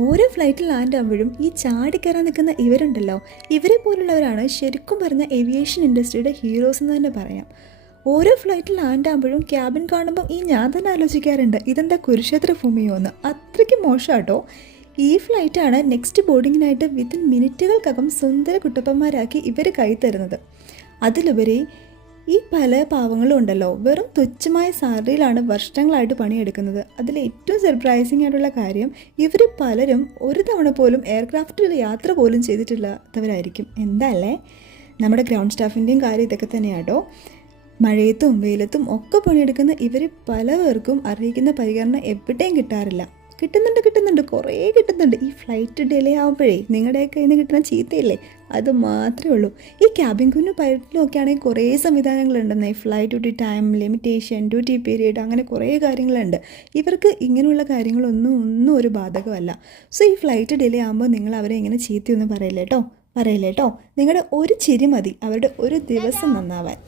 ഓരോ ഫ്ലൈറ്റിൽ ലാൻഡ് ആകുമ്പോഴും ഈ ചാടിക്കയറാൻ നിൽക്കുന്ന ഇവരുണ്ടല്ലോ, ഇവരെ പോലുള്ളവരാണ് ശരിക്കും പറഞ്ഞ ഏവിയേഷൻ ഇൻഡസ്ട്രിയുടെ ഹീറോസ് എന്ന് തന്നെ പറയാം. ഓരോ ഫ്ലൈറ്റിൽ ലാൻഡ് ആകുമ്പോഴും ക്യാബിൻ കാണുമ്പം ഞാൻ തന്നെ ആലോചിക്കാറുണ്ട്, ഇതെന്താ കുരുക്ഷേത്ര ഭൂമിയോ എന്ന്. അത്രയ്ക്ക് മോശമാട്ടോ. ഈ ഫ്ലൈറ്റാണ് നെക്സ്റ്റ് ബോർഡിങ്ങിനായിട്ട് വിത്തിൻ മിനിറ്റുകൾക്കകം സുന്ദര കുട്ടപ്പന്മാരാക്കി ഇവർ കൈ തരുന്നത്. അതിലുപരി ഈ പല പാവങ്ങളും ഉണ്ടല്ലോ, വെറും തുച്ഛമായ സാലറിയിലാണ് വർഷങ്ങളായിട്ട് പണിയെടുക്കുന്നത്. അതിൽ ഏറ്റവും സർപ്രൈസിങ് ആയിട്ടുള്ള കാര്യം, ഇവർ പലരും ഒരു തവണ പോലും എയർക്രാഫ്റ്റിൽ യാത്ര പോലും ചെയ്തിട്ടില്ലാത്തവരായിരിക്കും. എന്താ അല്ലേ? നമ്മുടെ ഗ്രൗണ്ട് സ്റ്റാഫിൻ്റെയും കാര്യം ഇതൊക്കെ തന്നെയാട്ടോ. മഴയത്തും വെയിലത്തും ഒക്കെ പണിയെടുക്കുന്ന ഇവർ പലവർക്കും അറിയിക്കുന്ന പരിഗണന എവിടെയും കിട്ടാറില്ല. കിട്ടുന്നുണ്ട്, കുറേ കിട്ടുന്നുണ്ട്. ഈ ഫ്ലൈറ്റ് ഡിലേ ആകുമ്പോഴേ നിങ്ങളുടെയൊക്കെ കയ്യിൽ നിന്ന് കിട്ടുന്ന ചീത്തയില്ലേ, അത് മാത്രമേ ഉള്ളൂ. ഈ ക്യാബിൻ ക്രൂവിനും പൈലറ്റിനും ഒക്കെ ആണെങ്കിൽ കുറേ സംവിധാനങ്ങളുണ്ടെന്ന്. ഈ flight duty time limitation, duty period, അങ്ങനെ കുറേ കാര്യങ്ങളുണ്ട്. ഇവർക്ക് ഇങ്ങനെയുള്ള കാര്യങ്ങളൊന്നും ഒരു ബാധകമല്ല. സോ ഈ ഫ്ലൈറ്റ് ഡിലേ ആകുമ്പോൾ നിങ്ങൾ അവരെ ഇങ്ങനെ ചീത്തയൊന്നും പറയില്ലേ കേട്ടോ. നിങ്ങളുടെ ഒരു ചിരി മതി അവരുടെ ഒരു ദിവസം നന്നാവാൻ.